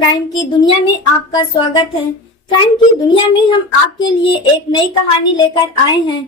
Crime की दुनिया में आपका स्वागत है। क्राइम की दुनिया में हम आपके लिए एक नई कहानी लेकर आए हैं।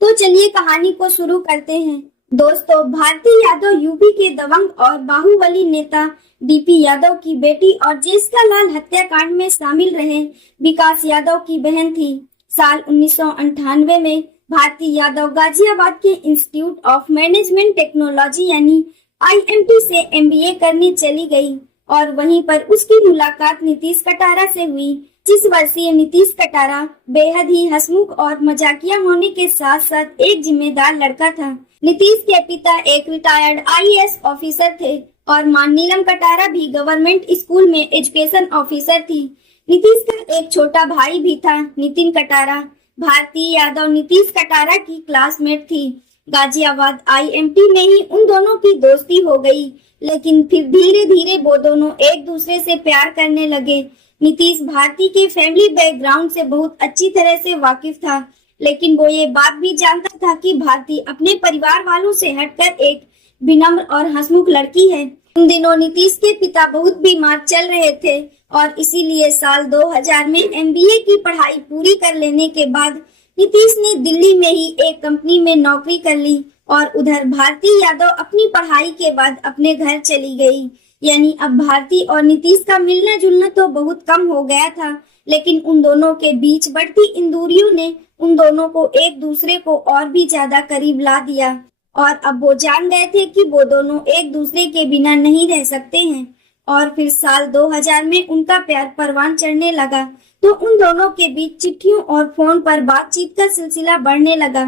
तो चलिए कहानी को शुरू करते हैं। दोस्तों, भारती यादव यूपी के दबंग और बाहुबली नेता डीपी यादव की बेटी और जेसिका लाल हत्याकांड में शामिल रहे विकास यादव की बहन थी। साल 1998 में भारती यादव गाजियाबाद के इंस्टीट्यूट ऑफ मैनेजमेंट टेक्नोलॉजी यानी IMT से MBA करने चली गई और वहीं पर उसकी मुलाकात नीतीश कटारा से हुई। 25 वर्षीय नीतीश कटारा बेहद ही हंसमुख और मजाकिया होने के साथ साथ एक जिम्मेदार लड़का था। नीतीश के पिता एक रिटायर्ड IAS ऑफिसर थे और मां नीलम कटारा भी गवर्नमेंट स्कूल में एजुकेशन ऑफिसर थी। नीतीश का एक छोटा भाई भी था, नितिन कटारा। भारती यादव नीतीश कटारा की क्लासमेट थी। गाजियाबाद IMT में ही उन दोनों की दोस्ती हो गई, लेकिन फिर धीरे धीरे वो दोनों एक दूसरे से प्यार करने लगे। नीतीश भारती के फैमिली बैकग्राउंड से बहुत अच्छी तरह से वाकिफ था, लेकिन वो ये बात भी जानता था कि भारती अपने परिवार वालों से हटकर एक विनम्र और हंसमुख लड़की है। उन दिनों नीतीश के पिता बहुत बीमार चल रहे थे और इसीलिए साल 2000 में MBA की पढ़ाई पूरी कर लेने के बाद नीतीश ने दिल्ली में ही एक कंपनी में नौकरी कर ली और उधर भारती यादव अपनी पढ़ाई के बाद अपने घर चली गई। यानी अब भारती और नीतीश का मिलना जुलना तो बहुत कम हो गया था, लेकिन उन दोनों के बीच बढ़ती इन दूरियों ने उन दोनों को एक दूसरे को और भी ज्यादा करीब ला दिया और अब वो जान गए थे कि वो दोनों एक दूसरे के बिना नहीं रह सकते हैं। और फिर साल 2000 में उनका प्यार परवान चढ़ने लगा तो उन दोनों के बीच चिट्ठियों और फोन पर बातचीत का सिलसिला बढ़ने लगा।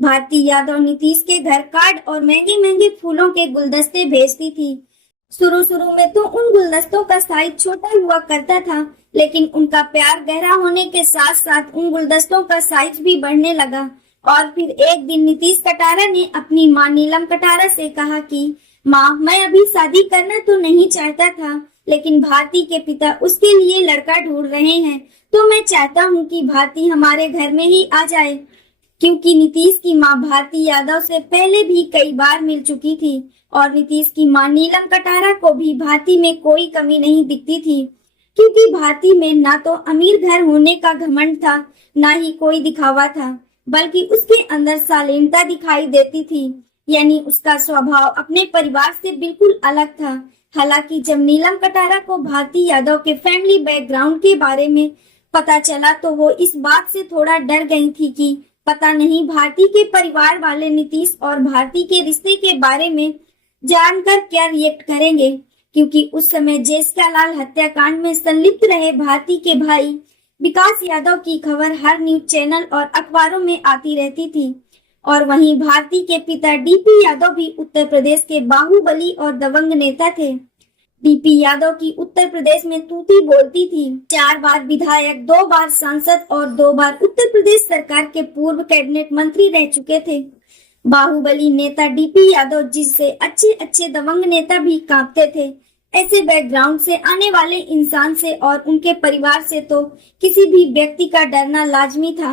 भारती यादव नीतीश के घर कार्ड और महंगे महंगे फूलों के गुलदस्ते भेजती थी। शुरू में तो उन गुलदस्तों का साइज छोटा हुआ करता था, लेकिन उनका प्यार गहरा होने के साथ साथ उन गुलदस्तों का साइज भी बढ़ने लगा। और फिर एक दिन नीतीश कटारा ने अपनी मां नीलम कटारा से कहा कि माँ, मैं अभी शादी करना तो नहीं चाहता था, लेकिन भारती के पिता उसके लिए लड़का ढूंढ रहे हैं, तो मैं चाहता हूँ कि भारती हमारे घर में ही आ जाए। क्योंकि नीतीश की माँ भारती यादव से पहले भी कई बार मिल चुकी थी और नीतीश की माँ नीलम कटारा को भी भारती में कोई कमी नहीं दिखती थी, क्योंकि भारती में ना तो अमीर घर होने का घमंड था, ना ही कोई दिखावा था, बल्कि उसके अंदर शालीनता दिखाई देती थी। यानी उसका स्वभाव अपने परिवार से बिल्कुल अलग था। हालांकि जब नीलम कटारा को भारती यादव के फैमिली बैकग्राउंड के बारे में पता चला तो वो इस बात से थोड़ा डर गई थी कि पता नहीं भारती के परिवार वाले नीतीश और भारती के रिश्ते के बारे में जानकर क्या रिएक्ट करेंगे, क्योंकि उस समय जेसिका लाल हत्याकांड में संलिप्त रहे भारती के भाई विकास यादव की खबर हर न्यूज चैनल और अखबारों में आती रहती थी। और वहीं भारती के पिता डीपी यादव भी उत्तर प्रदेश के बाहुबली और दबंग नेता थे। डीपी यादव की उत्तर प्रदेश में तूती बोलती थी। 4 बार विधायक, 2 बार सांसद और 2 बार उत्तर प्रदेश सरकार के पूर्व कैबिनेट मंत्री रह चुके थे। बाहुबली नेता डीपी यादव, जिससे अच्छे दबंग नेता भी कांपते थे। ऐसे बैकग्राउंड से आने वाले इंसान से और उनके परिवार से तो किसी भी व्यक्ति का डरना लाजमी था।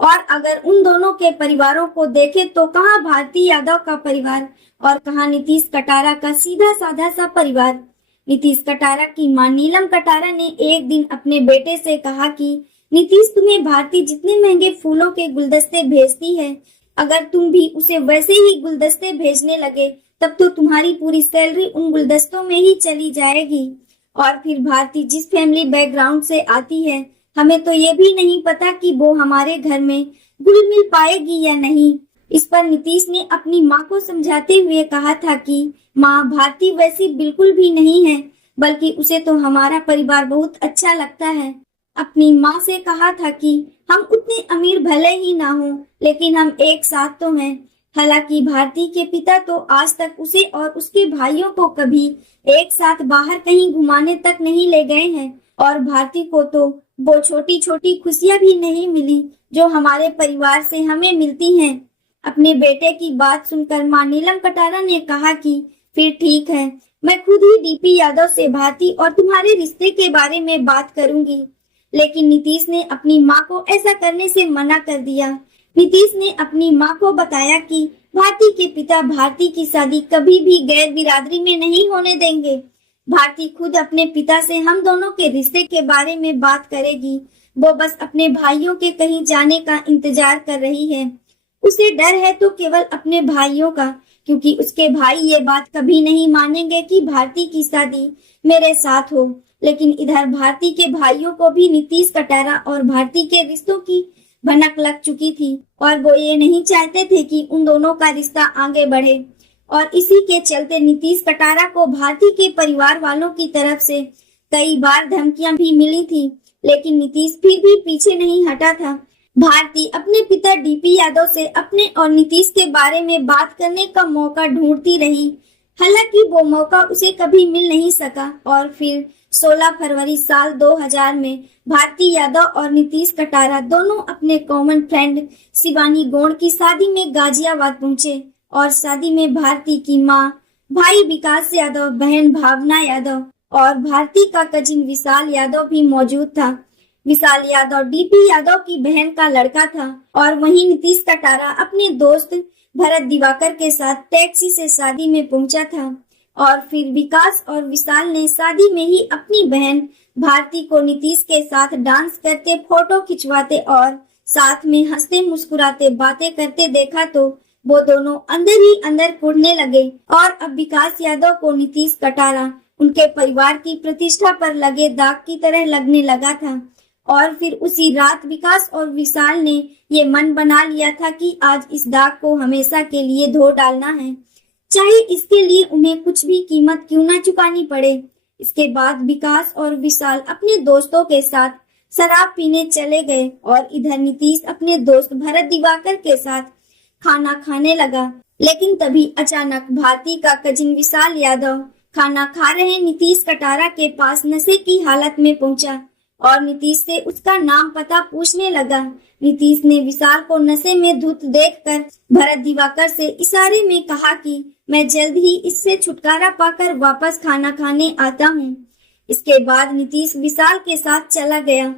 और अगर उन दोनों के परिवारों को देखें तो कहाँ भारती यादव का परिवार और कहाँ नीतीश कटारा का सीधा साधा सा परिवार। नीतीश कटारा की मां नीलम कटारा ने एक दिन अपने बेटे से कहा कि नीतीश, तुम्हें भारती जितने महंगे फूलों के गुलदस्ते भेजती है, अगर तुम भी उसे वैसे ही गुलदस्ते भेजने लगे तब तो तुम्हारी पूरी सैलरी उन गुलदस्तों में ही चली जाएगी। और फिर भारती जिस फैमिली बैकग्राउंड से आती है, हमें तो ये भी नहीं पता कि वो हमारे घर में घुल मिल पाएगी या नहीं। इस पर नीतीश ने अपनी माँ को समझाते हुए कहा था कि माँ, भारती वैसी बिल्कुल भी नहीं है, बल्कि उसे तो हमारा परिवार बहुत अच्छा लगता है। अपनी माँ से कहा था कि हम उतने अमीर भले ही ना हो, लेकिन हम एक साथ तो हैं। हालांकि भारती के पिता तो आज तक उसे और उसके भाइयों को कभी एक साथ बाहर कहीं घुमाने तक नहीं ले गए हैं और भारती को तो वो छोटी छोटी खुशियां भी नहीं मिली जो हमारे परिवार से हमें मिलती हैं। अपने बेटे की बात सुनकर मां नीलम कटारा ने कहा कि फिर ठीक है, मैं खुद ही डीपी यादव से भारती और तुम्हारे रिश्ते के बारे में बात करूंगी। लेकिन नीतीश ने अपनी मां को ऐसा करने से मना कर दिया। नीतीश ने अपनी मां को बताया कि भारती के पिता भारती की शादी कभी भी गैर बिरादरी में नहीं होने देंगे। भारती खुद अपने पिता से हम दोनों के रिश्ते के बारे में बात करेगी। वो बस अपने भाइयों के कहीं जाने का इंतजार कर रही है। उसे डर है तो केवल अपने भाइयों का, क्योंकि उसके भाई ये बात कभी नहीं मानेंगे कि भारती की शादी मेरे साथ हो। लेकिन इधर भारती के भाइयों को भी नीतीश कटारा और भारती के रिश्तों की भनक लग चुकी थी और वो ये नहीं चाहते थे कि उन दोनों का रिश्ता आगे बढ़े। और इसी के चलते नीतीश कटारा को भारती के परिवार वालों की तरफ से कई बार धमकियां भी मिली थी, लेकिन नीतीश फिर भी पीछे नहीं हटा था। भारती अपने पिता डीपी यादव से अपने और नीतीश के बारे में बात करने का मौका ढूंढती रही। हालांकि वो मौका उसे कभी मिल नहीं सका और फिर 16 फरवरी साल 2000 में भारती यादव और नीतीश कटारा दोनों अपने कॉमन फ्रेंड शिवानी गौड़ की शादी में गाजियाबाद पहुंचे। और शादी में भारती की माँ, भाई विकास यादव, बहन भावना यादव और भारती का कजिन विशाल यादव भी मौजूद था। विशाल यादव डीपी यादव की बहन का लड़का था और वहीं नीतीश कटारा अपने दोस्त भरत दिवाकर के साथ टैक्सी से शादी में पहुंचा था। और फिर विकास और विशाल ने शादी में ही अपनी बहन भारती को नीतीश के साथ डांस करते, फोटो खिंचवाते और साथ में हंसते मुस्कुराते बातें करते देखा तो वो दोनों अंदर ही अंदर कुढ़ने लगे। और अब विकास यादव को नीतीश कटारा उनके परिवार की प्रतिष्ठा पर लगे दाग की तरह लगने लगा था। और फिर उसी रात विकास और विशाल ने ये मन बना लिया था कि आज इस दाग को हमेशा के लिए धो डालना है, चाहे इसके लिए उन्हें कुछ भी कीमत क्यों ना चुकानी पड़े। इसके बाद विकास और विशाल अपने दोस्तों के साथ शराब पीने चले गए और इधर नीतीश अपने दोस्त भरत दिवाकर के साथ खाना खाने लगा। लेकिन तभी अचानक भारती का कजिन विशाल यादव खाना खा रहे नीतीश कटारा के पास नशे की हालत में पहुंचा और नीतीश से उसका नाम पता पूछने लगा। नीतीश ने विशाल को नशे में धुत देखकर भरत दिवाकर से इशारे में कहा कि मैं जल्द ही इससे छुटकारा पाकर वापस खाना खाने आता हूँ। इसके बाद नीतीश विशाल के साथ चला गया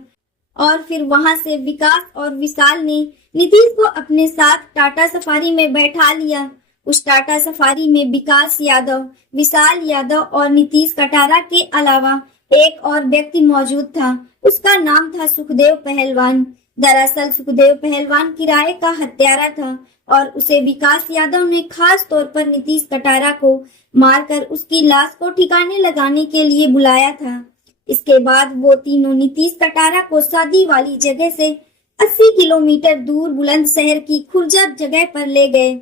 और फिर वहां से विकास और विशाल ने नीतीश को अपने साथ टाटा सफारी में बैठा लिया। उस टाटा सफारी में विकास यादव, विशाल यादव और नीतीश कटारा के अलावा एक और व्यक्ति मौजूद था। उसका नाम था सुखदेव पहलवान। दरअसल सुखदेव पहलवान किराए का हत्यारा था और उसे विकास यादव ने खास तौर पर नीतीश कटारा को मारकर उसकी लाश को ठिकाने लगाने के लिए बुलाया था। इसके बाद वो तीनों नीतीश कटारा को शादी वाली जगह से 80 किलोमीटर दूर बुलंदशहर की खुर्जा जगह पर ले गए।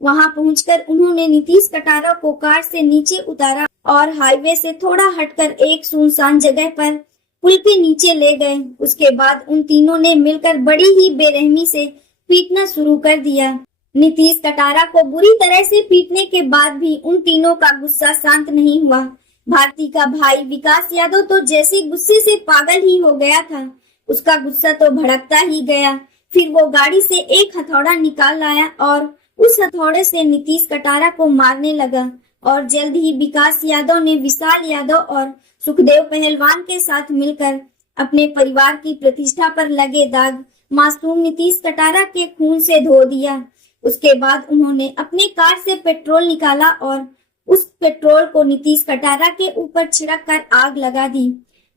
वहां पहुंचकर उन्होंने नीतीश कटारा को कार से नीचे उतारा और हाईवे से थोड़ा हटकर एक सुनसान जगह पर पुल के नीचे ले गए। उसके बाद उन तीनों ने मिलकर बड़ी ही बेरहमी से पीटना शुरू कर दिया। नीतीश कटारा को बुरी तरह से पीटने के बाद भी उन तीनों का गुस्सा शांत नहीं हुआ। भारती का भाई विकास यादव तो जैसे गुस्से से पागल ही हो गया था। उसका गुस्सा तो भड़कता ही गया। फिर वो गाड़ी से एक हथौड़ा निकाल लाया और उस हथौड़े से नीतीश कटारा को मारने लगा। और जल्द ही विकास यादव ने विशाल यादव और सुखदेव पहलवान के साथ मिलकर अपने परिवार की प्रतिष्ठा पर लगे दाग मासूम नीतीश कटारा के खून से धो दिया। उसके बाद उन्होंने अपने कार से पेट्रोल निकाला और उस पेट्रोल को नीतीश कटारा के ऊपर छिड़क कर आग लगा दी।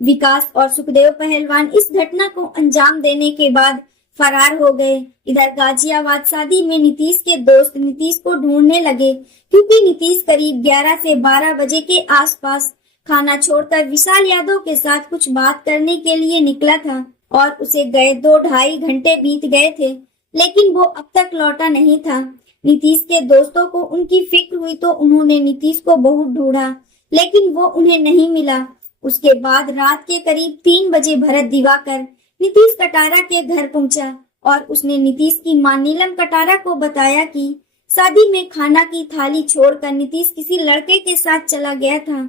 विकास और सुखदेव पहलवान इस घटना को अंजाम देने के बाद फरार हो गए। इधर गाजियाबाद शादी में नीतीश के दोस्त नीतीश को ढूंढने लगे, क्योंकि नीतीश करीब 11 से 12 बजे के आसपास खाना छोड़कर विशाल यादव के साथ कुछ बात करने के लिए निकला था और उसे गए 2-2.5 घंटे बीत गए थे, लेकिन वो अब तक लौटा नहीं था। नीतीश के दोस्तों को उनकी फिक्र हुई तो उन्होंने नीतीश को बहुत ढूंढा, लेकिन वो उन्हें नहीं मिला। उसके बाद रात के करीब 3 बजे भरत दिवाकर नीतीश कटारा के घर पहुंचा और उसने नीतीश की मां नीलम कटारा को बताया कि शादी में खाना की थाली छोड़कर नीतीश किसी लड़के के साथ चला गया था।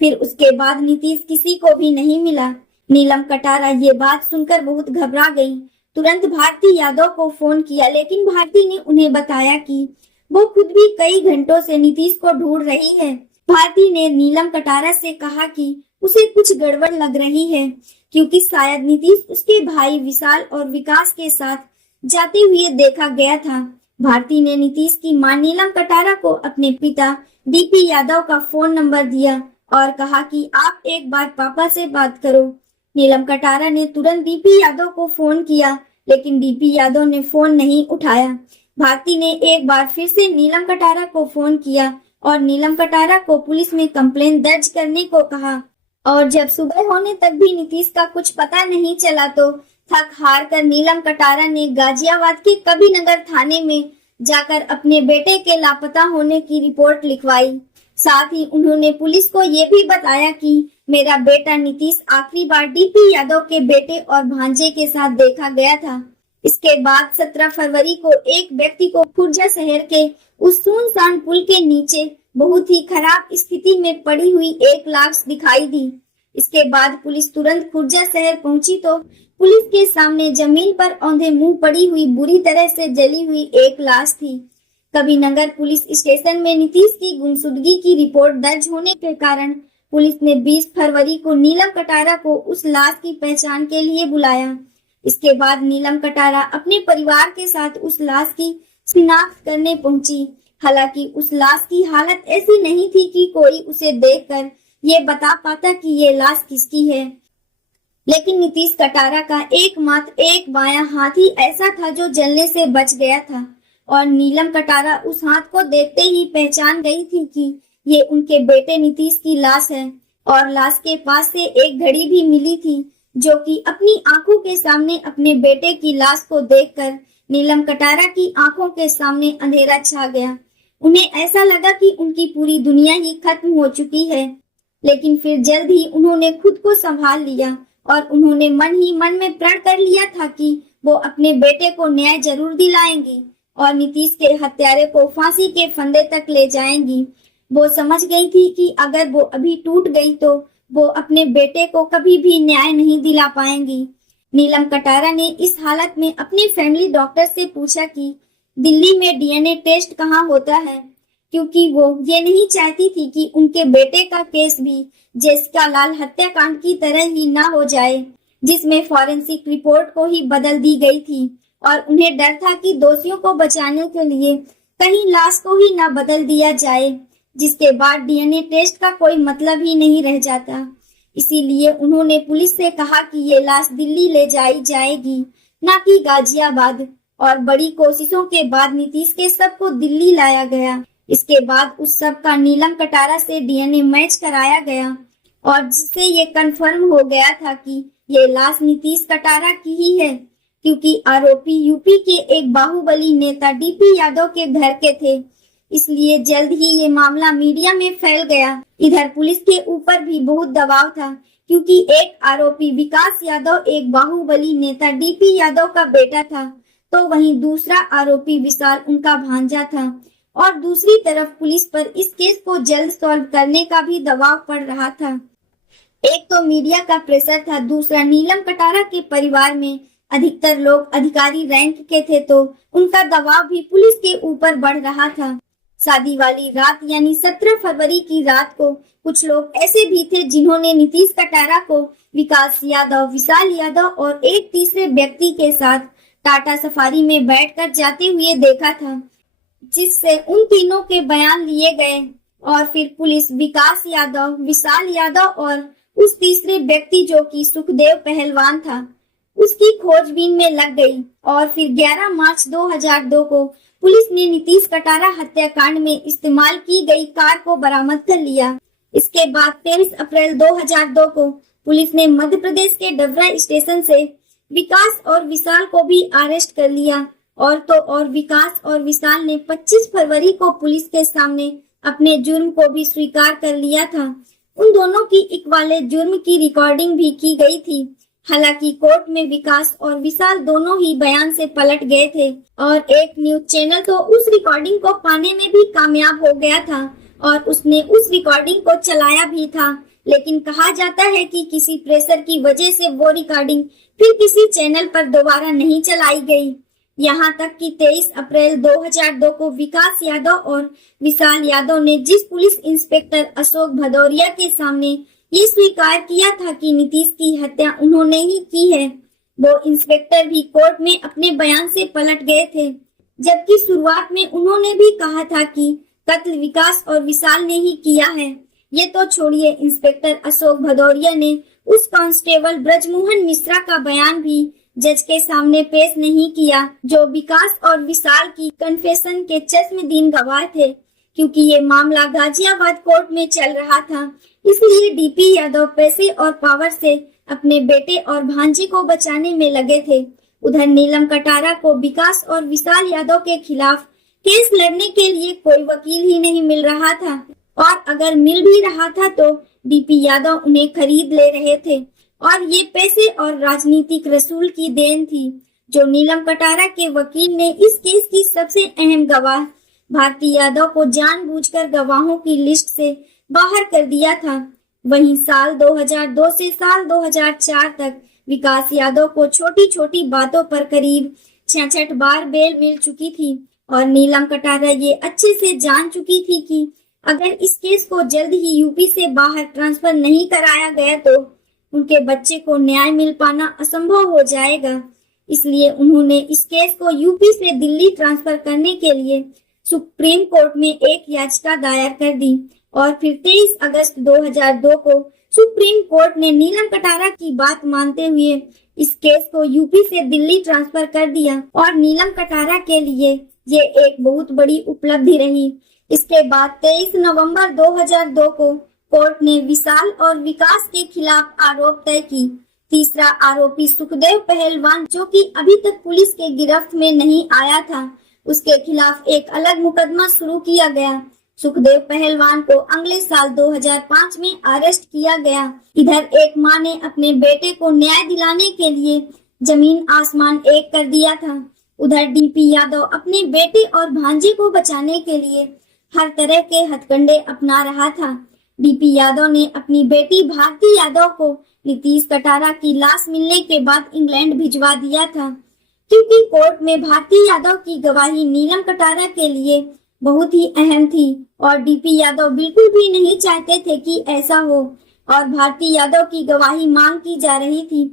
फिर उसके बाद नीतीश किसी को भी नहीं मिला। नीलम कटारा ये बात सुनकर बहुत घबरा गई। तुरंत भारती यादव को फोन किया, लेकिन भारती ने उन्हें बताया कि वो खुद भी कई घंटों से नीतीश को ढूंढ रही है। भारती ने नीलम कटारा से कहा कि उसे कुछ गड़बड़ लग रही है, क्योंकि शायद नीतीश उसके भाई विशाल और विकास के साथ जाते हुए देखा गया था। भारती ने नीतीश की मां नीलम कटारा को अपने पिता डीपी यादव का फोन नंबर दिया और कहा कि आप एक बार पापा से बात करो। नीलम कटारा ने तुरंत डीपी यादव को फोन किया, लेकिन डीपी यादव ने फोन नहीं उठाया। भारती ने एक बार फिर से नीलम कटारा को फोन किया और नीलम कटारा को पुलिस में कंप्लेन दर्ज करने को कहा। और जब सुबह होने तक भी नीतीश का कुछ पता नहीं चला तो थक हार कर नीलम कटारा ने गाजियाबाद के कबीरनगर थाने में जाकर अपने बेटे के लापता होने की रिपोर्ट लिखवाई। साथ ही उन्होंने पुलिस को ये भी बताया कि मेरा बेटा नीतीश आखिरी बार डीपी यादव के बेटे और भांजे के साथ देखा गया था। इसके बाद 17 फरवरी को एक व्यक्ति को खुर्जा शहर के उस सुनसान पुल के नीचे बहुत ही खराब स्थिति में पड़ी हुई एक लाश दिखाई दी। इसके बाद पुलिस तुरंत खुर्जा शहर पहुंची तो पुलिस के सामने जमीन पर औंधे मुंह पड़ी हुई बुरी तरह से जली हुई एक लाश थी। कबीरनगर पुलिस स्टेशन में नीतीश की गुमशुदगी की रिपोर्ट दर्ज होने के कारण पुलिस ने 20 फरवरी को नीलम कटारा को उस लाश की पहचान के लिए बुलाया। इसके बाद नीलम कटारा अपने परिवार के साथ उस लाश की शिनाख्त करने पहुंची। हालांकि उस लाश की हालत ऐसी नहीं थी कि कोई उसे देखकर ये बता पाता कि ये लाश किसकी है, लेकिन नीतीश कटारा का एकमात्र एक बायां हाथ ही ऐसा था जो जलने से बच गया था और नीलम कटारा उस हाथ को देखते ही पहचान गई थी कि ये उनके बेटे नीतीश की लाश है। और लाश के पास से एक घड़ी भी मिली थी जो कि अपनी आंखों के सामने अपने बेटे की लाश को देखकर नीलम कटारा की आंखों के सामने अंधेरा छा गया। उन्हें ऐसा लगा कि उनकी पूरी दुनिया ही खत्म हो चुकी है, लेकिन फिर जल्द ही उन्होंने खुद को संभाल लिया और उन्होंने मन ही मन में प्रण कर लिया था कि वो अपने बेटे को न्याय जरूर दिलाएंगी और नीतीश के हत्यारे को फांसी के फंदे तक ले जाएंगी। वो समझ गई थी कि अगर वो अभी टूट गई तो वो अपने बेटे को कभी भी न्याय नहीं दिला पाएंगी। नीलम कटारा ने इस हालत में अपने फैमिली डॉक्टर से पूछा कि दिल्ली में डीएनए टेस्ट कहाँ होता है, क्योंकि वो ये नहीं चाहती थी कि उनके बेटे का केस भी जेसिका लाल हत्याकांड की तरह ही ना हो जाए, जिसमें फॉरेंसिक रिपोर्ट को ही बदल दी गई थी और उन्हें डर था कि दोषियों को बचाने के लिए कहीं लाश को ही ना बदल दिया जाए, जिसके बाद डीएनए टेस्ट का कोई मतलब ही नहीं रह जाता। इसीलिए उन्होंने पुलिस से कहा कि ये लाश दिल्ली ले जाई जाएगी, ना कि गाजियाबाद। और बड़ी कोशिशों के बाद नीतीश के शव को दिल्ली लाया गया। इसके बाद उस शव का नीलम कटारा से डीएनए मैच कराया गया और जिससे ये कंफर्म हो गया था कि ये लाश नीतीश कटारा की ही है, क्योंकि आरोपी यूपी के एक बाहुबली नेता डीपी यादव के घर के थे। इसलिए जल्द ही ये मामला मीडिया में फैल गया। इधर पुलिस के ऊपर भी बहुत दबाव था, क्योंकि एक आरोपी विकास यादव एक बाहुबली नेता डीपी यादव का बेटा था, तो वहीं दूसरा आरोपी विशाल उनका भांजा था। और दूसरी तरफ पुलिस पर इस केस को जल्द सॉल्व करने का भी दबाव पड़ रहा था। एक तो मीडिया का प्रेशर था, दूसरा नीलम कटारा के परिवार में अधिकतर लोग अधिकारी रैंक के थे, तो उनका दबाव भी पुलिस के ऊपर बढ़ रहा था। शादी वाली रात यानी 17 फरवरी की रात को कुछ लोग ऐसे भी थे जिन्होंने नीतीश कटारा को विकास यादव, विशाल यादव और एक तीसरे व्यक्ति के साथ टाटा सफारी में बैठकर जाते हुए देखा था, जिससे उन तीनों के बयान लिए गए और फिर पुलिस विकास यादव, विशाल यादव और उस तीसरे व्यक्ति जो कि सुखदेव पहलवान था, उसकी खोजबीन में लग गई। और फिर 11 मार्च 2002 को पुलिस ने नीतीश कटारा हत्याकांड में इस्तेमाल की गई कार को बरामद कर लिया। इसके बाद 23 अप्रैल 2002 को पुलिस ने मध्य प्रदेश के डबरा स्टेशन से विकास और विशाल को भी अरेस्ट कर लिया। और तो और विकास और विशाल ने 25 फरवरी को पुलिस के सामने अपने जुर्म को भी स्वीकार कर लिया था। उन दोनों की इकबाले जुर्म की रिकॉर्डिंग भी की गई थी। हालांकि कोर्ट में विकास और विशाल दोनों ही बयान से पलट गए थे और एक न्यूज चैनल तो उस रिकॉर्डिंग को पाने में भी कामयाब हो गया था और उसने उस रिकॉर्डिंग को चलाया भी था। लेकिन कहा जाता है कि किसी प्रेशर की वजह से वो रिकॉर्डिंग फिर किसी चैनल पर दोबारा नहीं चलाई गई। यहाँ तक कि 23 अप्रैल 2002 को विकास यादव और विशाल यादव ने जिस पुलिस इंस्पेक्टर अशोक भदौरिया के सामने ये स्वीकार किया था कि नीतीश की हत्या उन्होंने ही की है, वो इंस्पेक्टर भी कोर्ट में अपने बयान से पलट गए थे। जबकि शुरुआत में उन्होंने भी कहा था कि कत्ल विकास और विशाल ने ही किया है, ये तो छोड़िए, इंस्पेक्टर अशोक भदौरिया ने उस कांस्टेबल ब्रजमोहन मिश्रा का बयान भी जज के सामने पेश नहीं किया, जो विकास और विशाल की कन्फेशन के चश्मदीद गवाह थे। क्योंकि ये मामला गाजियाबाद कोर्ट में चल रहा था, इसलिए डीपी यादव पैसे और पावर से अपने बेटे और भांजी को बचाने में लगे थे। उधर नीलम कटारा को विकास और विशाल यादव के खिलाफ केस लड़ने के लिए कोई वकील ही नहीं मिल रहा था, और अगर मिल भी रहा था तो डीपी यादव उन्हें खरीद ले रहे थे, और ये पैसे और राजनीतिक रसूल की देन थी, जो नीलम कटारा के वकील ने इस केस की सबसे अहम गवाह भारती यादव को जानबूझकर गवाहों की लिस्ट से बाहर कर दिया था। वहीं साल 2002 से साल 2004 तक विकास यादव को छोटी छोटी बातों पर करीब 66 बार बेल मिल चुकी थी, और नीलम कटारा ये अच्छे से जान चुकी थी कि अगर इस केस को जल्द ही यूपी से बाहर ट्रांसफर नहीं कराया गया तो उनके बच्चे को न्याय मिल पाना असंभव हो जाएगा। इसलिए उन्होंने इस केस को यूपी से दिल्ली ट्रांसफर करने के लिए सुप्रीम कोर्ट में एक याचिका दायर कर दी, और फिर 23 अगस्त 2002 को सुप्रीम कोर्ट ने नीलम कटारा की बात मानते हुए इस केस को यूपी से दिल्ली ट्रांसफर कर दिया, और नीलम कटारा के लिए ये एक बहुत बड़ी उपलब्धि रही। इसके बाद 23 नवंबर 2002 को कोर्ट ने विशाल और विकास के खिलाफ आरोप तय की। तीसरा आरोपी सुखदेव पहलवान, जो कि अभी तक पुलिस के गिरफ्त में नहीं आया था, उसके खिलाफ एक अलग मुकदमा शुरू किया गया। सुखदेव पहलवान को अगले साल 2005 में अरेस्ट किया गया। इधर एक मां ने अपने बेटे को न्याय दिलाने के लिए जमीन आसमान एक कर दिया था। उधर डीपी यादव अपने बेटे और भांजे को बचाने के लिए हर तरह के हथकंडे अपना रहा था। डीपी यादव ने अपनी बेटी भारती यादव को नीतीश कटारा की लाश मिलने के बाद इंग्लैंड भिजवा दिया था, क्योंकि कोर्ट में भारती यादव की गवाही नीलम कटारा के लिए बहुत ही अहम थी, और डीपी यादव बिल्कुल भी नहीं चाहते थे कि ऐसा हो, और भारती यादव की गवाही मांग की जा रही थी।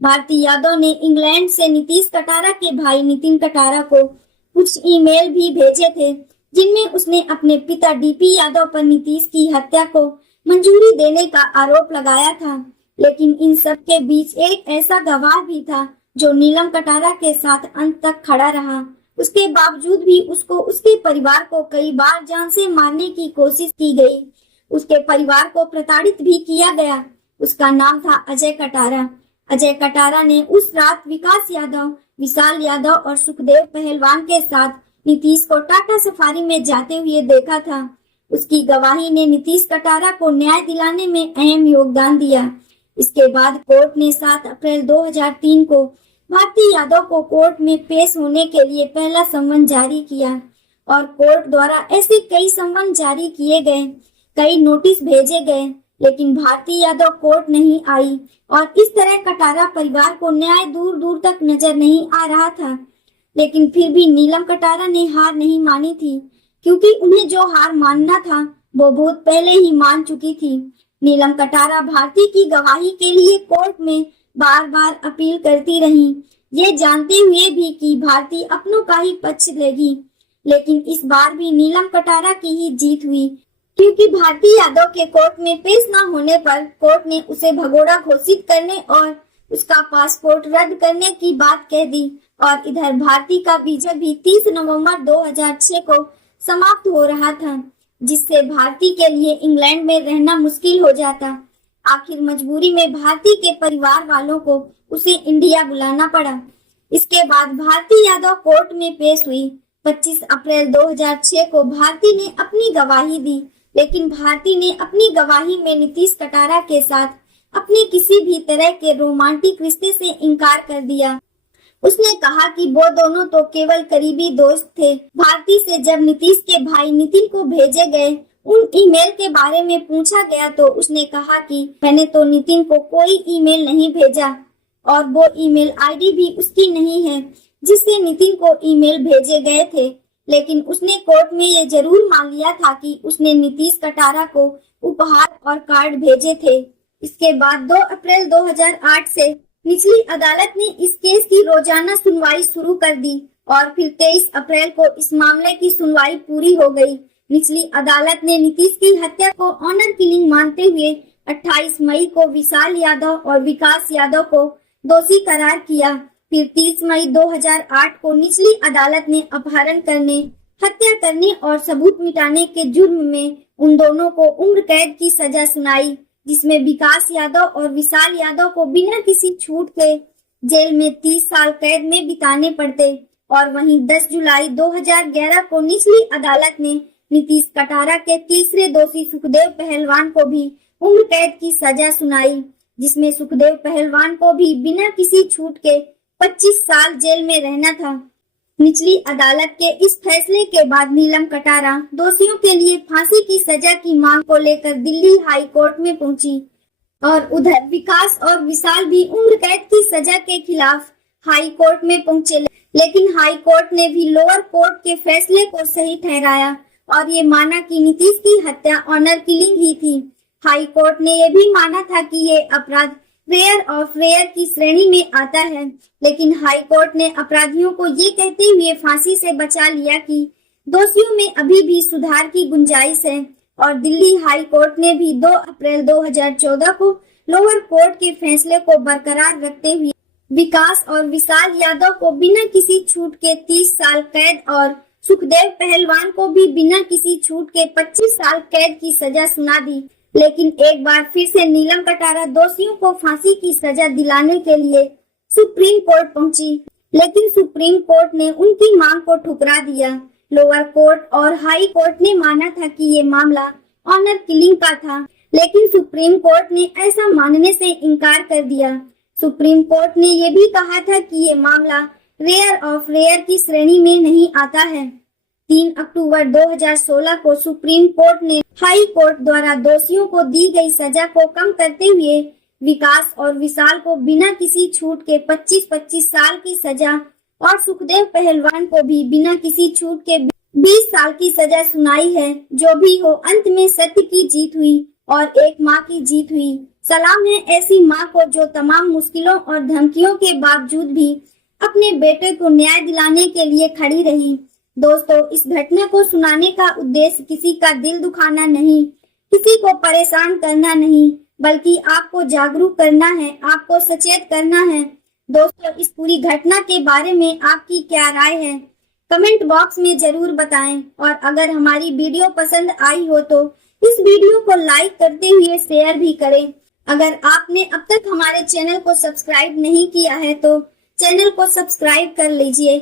भारती यादव ने इंग्लैंड से नीतीश कटारा के भाई नितिन कटारा को कुछ ईमेल भी भेजे थे, जिनमें उसने अपने पिता डीपी यादव पर नीतीश की हत्या को मंजूरी देने का आरोप लगाया था। लेकिन इन सब के बीच एक ऐसा गवाह भी था जो नीलम कटारा के साथ अंत तक खड़ा रहा। उसके बावजूद भी उसको उसके परिवार को कई बार जान से मारने की कोशिश की गई। उसके परिवार को प्रताड़ित भी किया गया। उसका नाम था अजय कटारा। अजय कटारा ने उस रात विकास यादव, विशाल यादव और सुखदेव पहलवान के साथ नीतीश को टाटा सफारी में जाते हुए देखा था। उसकी गवाही ने नीतीश कटारा को न्याय दिलाने में अहम योगदान दिया। इसके बाद कोर्ट ने 7 अप्रैल 2003 को भारती यादव को कोर्ट में पेश होने के लिए पहला समन जारी किया, और कोर्ट द्वारा ऐसे कई समन जारी किए गए, कई नोटिस भेजे गए, लेकिन भारती यादव कोर्ट नहीं आई, और इस तरह कटारा परिवार को न्याय दूर दूर तक नजर नहीं आ रहा था। लेकिन फिर भी नीलम कटारा ने हार नहीं मानी थी, क्योंकि उन्हें जो हार मानना था वो बहुत पहले ही मान चुकी थी। नीलम कटारा भारती की गवाही के लिए कोर्ट में बार बार अपील करती रही, ये जानते हुए भी कि भारती अपनों का ही पक्ष लेगी। लेकिन इस बार भी नीलम कटारा की ही जीत हुई, क्योंकि भारती यादव के कोर्ट में पेश न होने पर कोर्ट ने उसे भगोड़ा घोषित करने और उसका पासपोर्ट रद्द करने की बात कह दी। और इधर भारती का वीजा भी 30 नवंबर 2006 को समाप्त हो रहा था, जिससे भारती के लिए इंग्लैंड में रहना मुश्किल हो जाता। आखिर मजबूरी में भारती के परिवार वालों को उसे इंडिया बुलाना पड़ा। इसके बाद भारती यादव कोर्ट में पेश हुई। 25 अप्रैल 2006 को भारती ने अपनी गवाही दी, लेकिन भारती ने अपनी गवाही में नीतीश कटारा के साथ अपने किसी भी तरह के रोमांटिक रिश्ते से इनकार कर दिया। उसने कहा कि वो दोनों तो केवल करीबी दोस्त थे। भारती से जब नीतीश के भाई नितिन को भेजे गए उन ईमेल के बारे में पूछा गया तो उसने कहा कि मैंने तो नितिन को कोई ईमेल नहीं भेजा, और वो ईमेल आईडी भी उसकी नहीं है जिससे नितिन को ईमेल भेजे गए थे। लेकिन उसने कोर्ट में ये जरूर मान लिया था कि उसने नीतीश कटारा को उपहार और कार्ड भेजे थे। इसके बाद 2 अप्रैल 2008 से निचली अदालत ने इस केस की रोजाना सुनवाई शुरू कर दी, और फिर 23 अप्रैल को इस मामले की सुनवाई पूरी हो गई। निचली अदालत ने नीतीश की हत्या को ऑनर किलिंग मानते हुए 28 मई को विशाल यादव और विकास यादव को दोषी करार किया। फिर 30 मई 2008 को निचली अदालत ने अपहरण करने, हत्या करने और सबूत मिटाने के जुर्म में उन दोनों को उम्र कैद की सजा सुनाई, जिसमें विकास यादव और विशाल यादव को बिना किसी छूट के जेल में 30 साल कैद में बिताने पड़ते। और वहीं 10 जुलाई 2011 को निचली अदालत ने नीतीश कटारा के तीसरे दोषी सुखदेव पहलवान को भी उम्र कैद की सजा सुनाई, जिसमें सुखदेव पहलवान को भी बिना किसी छूट के 25 साल जेल में रहना था। निचली अदालत के इस फैसले के बाद नीलम कटारा दोषियों के लिए फांसी की सजा की मांग को लेकर दिल्ली हाई कोर्ट में पहुंची और उधर विकास और विशाल भी उम्र कैद की सजा के खिलाफ हाई कोर्ट में पहुंचे, लेकिन हाई कोर्ट ने भी लोअर कोर्ट के फैसले को सही ठहराया और ये माना कि नीतीश की हत्या ऑनर किलिंग ही थी। हाई कोर्ट ने यह भी माना था कि ये अपराध रेयर ऑफ रेयर की श्रेणी में आता है, लेकिन हाई कोर्ट ने अपराधियों को ये कहते हुए फांसी से बचा लिया कि दोषियों में अभी भी सुधार की गुंजाइश है। और दिल्ली हाई कोर्ट ने भी 2 अप्रैल 2014 को लोअर कोर्ट के फैसले को बरकरार रखते हुए विकास और विशाल यादव को बिना किसी छूट के 30 साल कैद और सुखदेव पहलवान को भी बिना किसी छूट के 25 साल कैद की सजा सुना दी। लेकिन एक बार फिर से नीलम कटारा दोषियों को फांसी की सजा दिलाने के लिए सुप्रीम कोर्ट पहुंची, लेकिन सुप्रीम कोर्ट ने उनकी मांग को ठुकरा दिया। लोअर कोर्ट और हाई कोर्ट ने माना था कि ये मामला ऑनर किलिंग का था, लेकिन सुप्रीम कोर्ट ने ऐसा मानने से इनकार कर दिया। सुप्रीम कोर्ट ने ये भी कहा था कि ये मामला रेयर ऑफ रेयर की श्रेणी में नहीं आता है। 3 अक्टूबर 2016 को सुप्रीम कोर्ट ने हाई कोर्ट द्वारा दोषियों को दी गई सजा को कम करते हुए विकास और विशाल को बिना किसी छूट के 25-25 साल की सजा और सुखदेव पहलवान को भी बिना किसी छूट के 20 साल की सजा सुनाई है। जो भी हो, अंत में सत्य की जीत हुई और एक माँ की जीत हुई। सलाम है ऐसी माँ को जो तमाम मुश्किलों और धमकियों के बावजूद भी अपने बेटे को न्याय दिलाने के लिए खड़ी रही। दोस्तों, इस घटना को सुनाने का उद्देश्य किसी का दिल दुखाना नहीं, किसी को परेशान करना नहीं, बल्कि आपको जागरूक करना है, आपको सचेत करना है। दोस्तों, इस पूरी घटना के बारे में आपकी क्या राय है, कमेंट बॉक्स में जरूर बताएं। और अगर हमारी वीडियो पसंद आई हो तो इस वीडियो को लाइक करते हुए शेयर भी करें। अगर आपने अब तक हमारे चैनल को सब्सक्राइब नहीं किया है तो चैनल को सब्सक्राइब कर लीजिए।